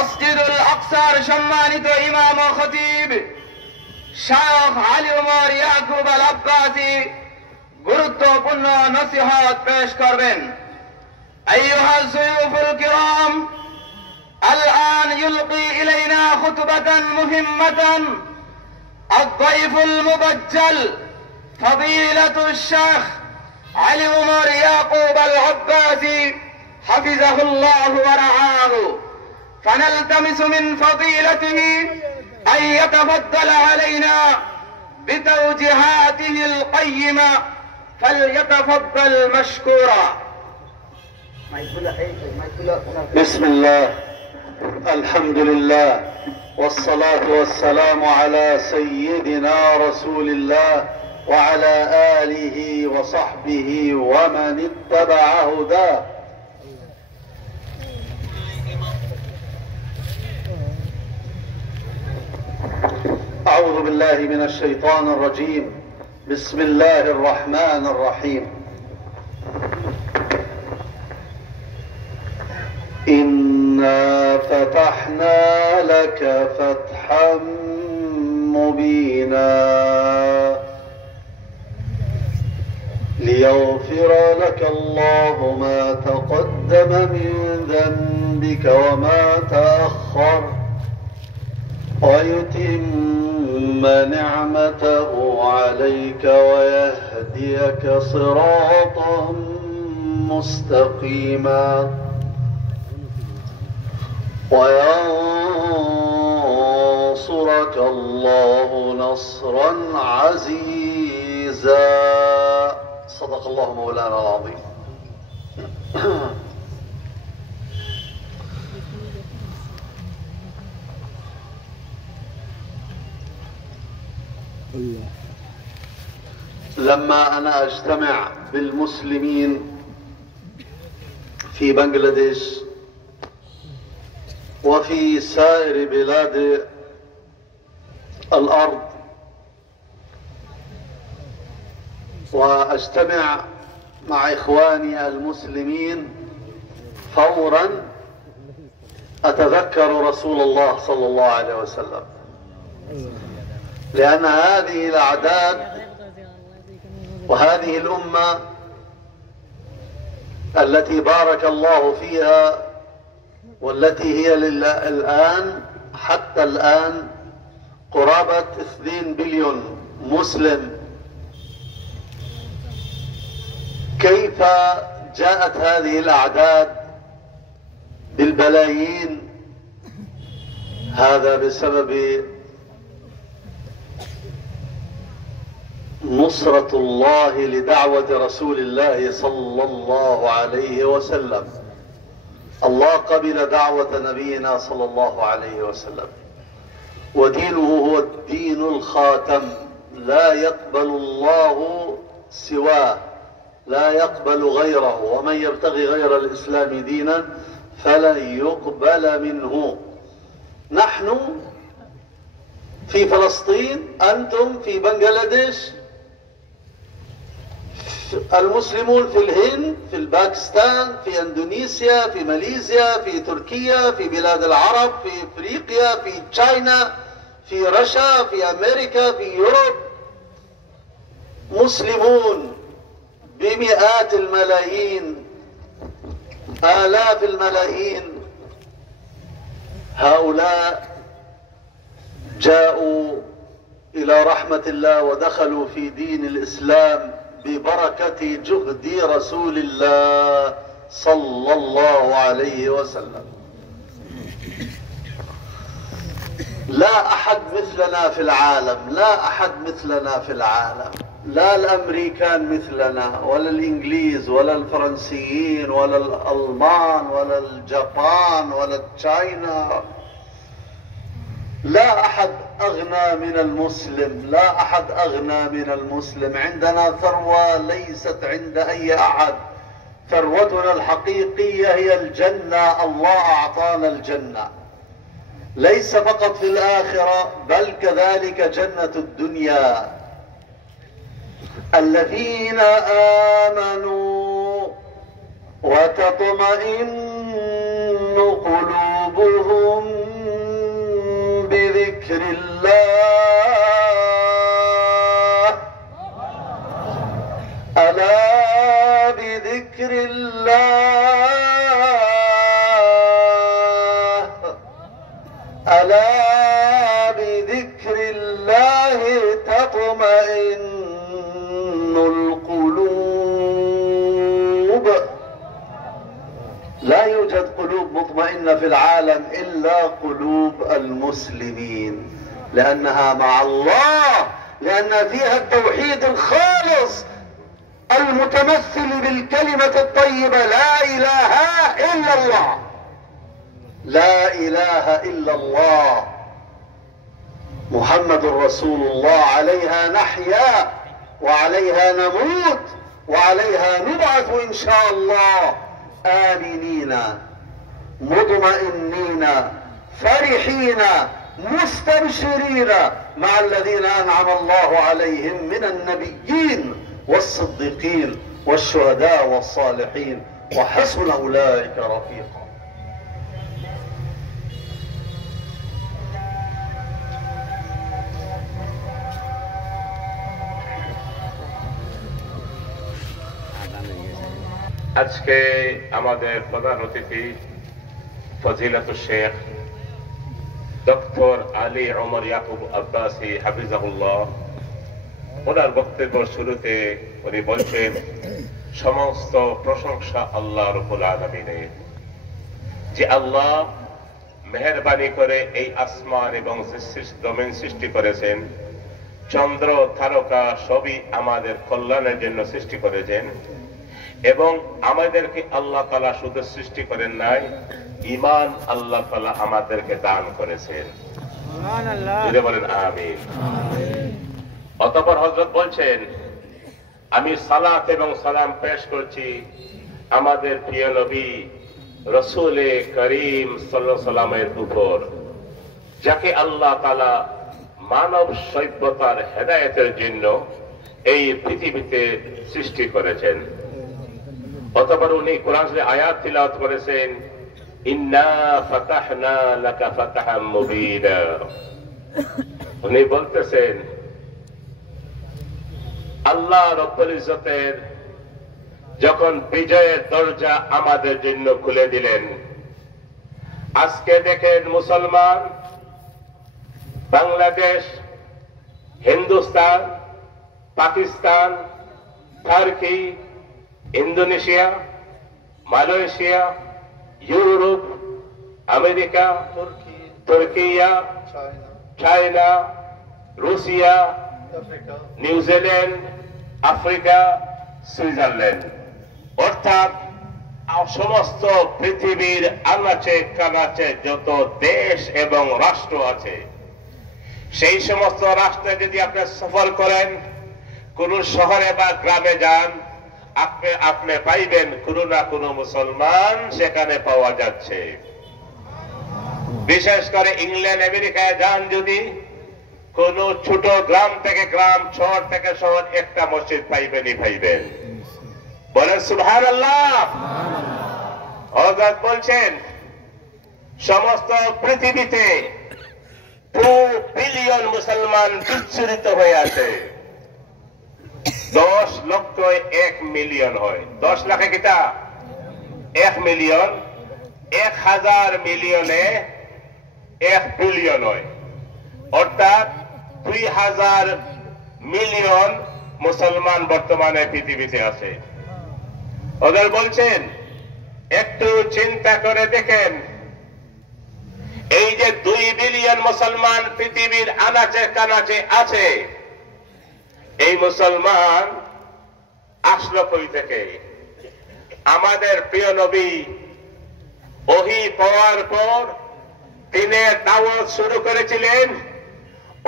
মসজিদুল আকসার সম্মানিত ইমাম ও খতিব শায়খ আলী উমর ইয়াকুব আল আব্বাসী গুরুত্বপূর্ণ নসিহত পেশ করবেন। أيها الضيوف الكرام، الآن يلقي إلينا خطبة مهمة الضيف المبجل فضيلة الشيخ علي عمر يعقوب العباسي حفظه الله ورعاه، فنلتمس من فضيلته أن يتفضل علينا بتوجيهاته القيمة، فليتفضل مشكورا. بسم الله، الحمد لله، والصلاة والسلام على سيدنا رسول الله وعلى آله وصحبه ومن اتبع هداه. أعوذ بالله من الشيطان الرجيم. بسم الله الرحمن الرحيم. إنا فتحنا لك فتحا مبينا ليغفر لك الله ما تقدم من ذنبك وما تأخر ويتم نعمته عليك ويهديك صراطا مستقيما وينصرك الله نصرا عزيزا. صدق الله مولانا العظيم. لما أنا أجتمع بالمسلمين في بنغلاديش وفي سائر بلاد الأرض، وأجتمع مع إخواني المسلمين، فورا أتذكر رسول الله صلى الله عليه وسلم، لأن هذه الأعداد وهذه الأمة التي بارك الله فيها والتي هي الآن حتى الآن قرابة 2 بليون مسلم، كيف جاءت هذه الأعداد بالبلايين؟ هذا بسبب نصرة الله لدعوة رسول الله صلى الله عليه وسلم. الله قبل دعوة نبينا صلى الله عليه وسلم، ودينه هو الدين الخاتم، لا يقبل الله سواه، لا يقبل غيره، ومن يبتغي غير الإسلام دينا فلن يقبل منه. نحن في فلسطين، أنتم في بنغلاديش، المسلمون في الهند، في الباكستان، في اندونيسيا، في ماليزيا، في تركيا، في بلاد العرب، في افريقيا، في تشاينا، في روسيا، في امريكا، في يوروب، مسلمون بمئات الملايين، آلاف الملايين. هؤلاء جاءوا إلى رحمة الله ودخلوا في دين الإسلام ببركة جهد رسول الله صلى الله عليه وسلم. لا أحد مثلنا في العالم، لا أحد مثلنا في العالم، لا الأمريكان مثلنا ولا الإنجليز ولا الفرنسيين ولا الألمان ولا اليابان ولا تشاينا. لا أحد أغنى من المسلم، لا أحد أغنى من المسلم. عندنا ثروة ليست عند أي أحد. ثروتنا الحقيقية هي الجنة. الله أعطانا الجنة، ليس فقط في الآخرة بل كذلك جنة الدنيا. الذين آمنوا وتطمئن قلوبهم بذكر الله ألا بذكر الله ألا بذكر الله تطمئن القلوب. لا يوجد قلوب مطمئنة في العالم إلا قلوب المسلمين، لأنها مع الله، لأن فيها التوحيد الخالص المتمثل بالكلمة الطيبة لا إله إلا الله. لا إله إلا الله محمد رسول الله، عليها نحيا وعليها نموت وعليها نبعث إن شاء الله آمنين مطمئنين فرحين مستبشرين مع الذين أنعم الله عليهم من النبيين والصديقين والشهداء والصالحين وحسن أولئك رفيقا. আজকে আমাদের প্রধান অতিথি ফজিলাতুল শেখ ডক্টর আলী ওমর ইয়াকুব আব্বাসী হাফিজাহুল্লাহ, ওনার বক্তব্যের শুরুতে উনি বলছেন সমস্ত প্রশংসা আল্লাহ রাব্বুল আলামিনের, যে আল্লাহ মেহেরবানি করে এই আসমান এবং জমিন সৃষ্টি করেছেন, চন্দ্র তারকা সবই আমাদের কল্যাণের জন্য সৃষ্টি করেছেন, এবং আমাদেরকে আল্লাহ তাআলা শুধু সৃষ্টি করেন নাই, ঈমান আল্লাহ তাআলা আমাদেরকে দান করেছেন। সুবহানাল্লাহ, বলেন আমিন। অতঃপর হযরত বলছেন, আমি সালাত এবং সালাম পেশ করছি আমাদের প্রিয় নবী রাসূল করিম সাল্লাল্লাহু আলাইহি ওয়াসাল্লামের উপর, যাকে আল্লাহ তাআলা মানব সভ্যতার হেদায়েতের জন্য এই পৃথিবীতে সৃষ্টি করেছেন। অতঃপর উনি কোরআন শরীফের আয়াত তিলাওয়াত করেছেন, ইন্না ফাতাহনা লাকা ফাতহাম মুবিনা। উনি বলতেছেন আল্লাহ রব্বুল ইজ্জতের যখন বিজয়ের দরজা আমাদের জন্য খুলে দিলেন। আজকে দেখেন মুসলমান, Bangladesh, Hindustan, Pakistan, Turkey, Indonesia, Malaysia, Europe, America, তুর্কিয়া, China, Russia, New Zealand, Africa, Switzerland, অর্থাৎ সমস্ত পৃথিবীর আনাচে কানাচে যত দেশ এবং রাষ্ট্র আছে, সেই সমস্ত রাষ্ট্রে যদি আপনি সফর করেন, কোন শহরে বা গ্রামে যান, আপনি পাইবেন কোনো না কোনো মুসলমান সেখানে পাওয়া যাচ্ছে। বিশেষ করে ইংল্যান্ড, আমেরিকায় যান যদি, কোন ছোট গ্রাম থেকে গ্রাম, শহর থেকে শহর একটা মসজিদ পাইবেনই পাইবেন। বলেন সুবহানাল্লাহ। হযরত বলছেন সমস্ত পৃথিবীতে 2 বিলিয়ন মুসলমান বিচ্ছুরিত হয়ে আছে। 10 লক্ষ 1 মিলিয়ন হয়। 10 লাখে কিটা 1 মিলিয়ন, 1000 মিলিয়নে 1 বিলিয়ন হয়, অর্থাৎ 2000 মিলিয়ন মুসলমান বর্তমানে পৃথিবীতে আছে। ওদের বলছেন একটু চিন্তা করে দেখেন, এই যে 2 বিলিয়ন মুসলমান পৃথিবীর আনাচে কানাচে আছে, এই মুসলমান আসলো কই থেকে? আমাদের প্রিয় নবী ওহী পাওয়ার পর তিনি দাওয়াত শুরু করেছিলেন,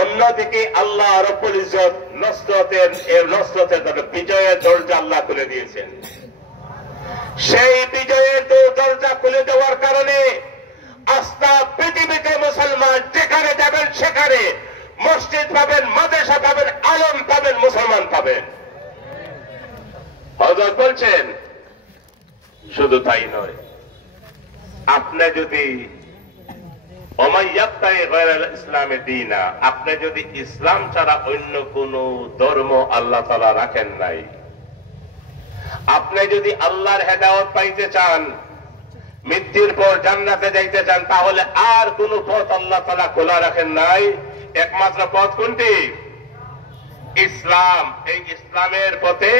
অন্যদিকে আল্লাহ রাব্বুল ইজ্জত নসরতের বিজয়ের দরজা আল্লাহ খুলে দিয়েছেন। সেই বিজয়ের দরজা খুলে দেওয়ার কারণে আস্থা পৃথিবীতে মুসলমান যেখানে যাবেন সেখানে মসজিদ পাবেন, মাদ্রাসা পাবেন, আলেম পাবেন, মুসলমান পাবেন। হযরত বলছেন শুধু তাই নয়, আপনি যদি ইসলামে দীনা, আপনি যদি ইসলাম ছাড়া অন্য কোন ধর্ম আল্লাহ তাআলা রাখেন নাই, আপনি যদি আল্লাহর হেদায়েত পাইতে চান, মৃত্যুর পর জান্নাতে যাইতে চান, তাহলে আর কোন পথ আল্লাহ তাআলা খোলা রাখেন নাই। একমাত্র পথ কোনটি? ইসলাম। এই ইসলামের পথে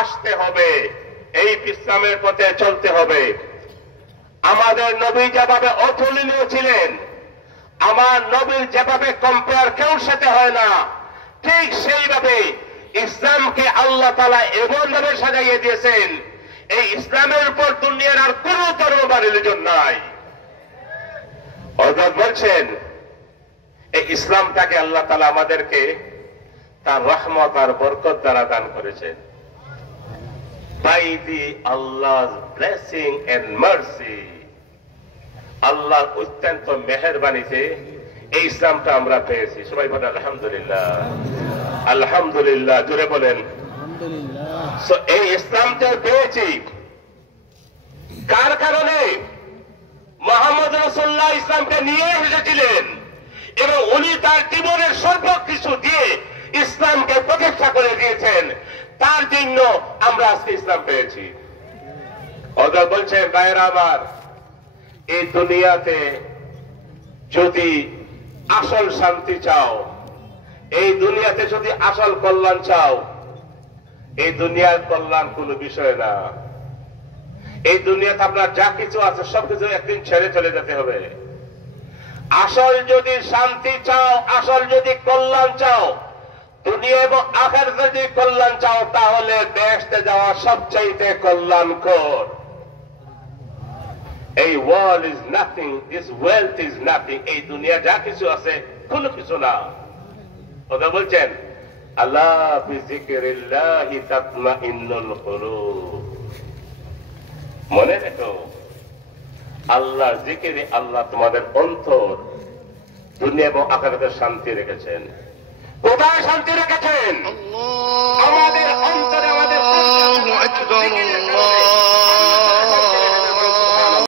আসতে হবে, এই ইসলামের পথে চলতে হবে। আমাদের নবী যেভাবে অতুলনীয় ছিলেন, আমার নবীর যেভাবে কম্পেয়ার কেউ সাথে হয় না, ঠিক সেইভাবে ইসলামকে আল্লাহ তাআলা এমন ভাবে সাজাইয়ে দিয়েছেন, এই ইসলামের উপর দুনিয়ার আর কোন ধর্ম বা রিলিজন নাই। হযরত বলছেন এই ইসলামটাকে আল্লাহ তাআলা আমাদেরকে তার রহমত আর বরকত দ্বারা দান করেছেন। By the Allah's blessing and mercy, আল্লাহ অত্যন্ত মেহেরবানিতে এই ইসলামটা আমরা পেয়েছি। সবাই বলেন আলহামদুলিল্লাহ, আলহামদুলিল্লাহ, জোরে বলেন আলহামদুলিল্লাহ। এই ইসলামটা পেয়েছি কার কারণে? মুহাম্মদ রাসূলুল্লাহ ইসলামকে নিয়ে এসেছিলেন এবং উনি তার জীবনের সর্বকিছু দিয়ে ইসলামকে প্রতিষ্ঠা করে দিয়েছেন। তার জন্য আমরা আজকে ইসলাম পেয়েছি। হযরত বলছেন, ভাইরা আমার, এই দুনিয়াতে যদি আসল শান্তি চাও, এই দুনিয়াতে যদি আসল কল্যাণ চাও, এই দুনিয়ার কল্যাণ কোনো বিষয় না। এই দুনিয়াতে আপনার যা কিছু আছে সবকিছু একদিন ছেড়ে চলে যেতে হবে। আসল যদি শান্তি চাও, আসল যদি কল্যাণ চাও, দুনিয়া এবং আখিরাতে যদি কল্যাণ চাও, তাহলে বেহেশতে যাওয়া সবচাইতে কল্যাণকর। এই world is nothing, this wealth is nothing. এই দুনিয়া যা কিছু আছে কোনো কিছু না। কথা বলছেন, আল্লাহ বিযিকরিল্লাহি তাতমাইন্নুল কুলুব। মনে রেখো, আল্লাহর জিকিরে আল্লাহ তোমাদের অন্তর, দুনিয়া এবং আখিরাতে শান্তি রেখেছেন। কোথায় শান্তি রেখেছেন?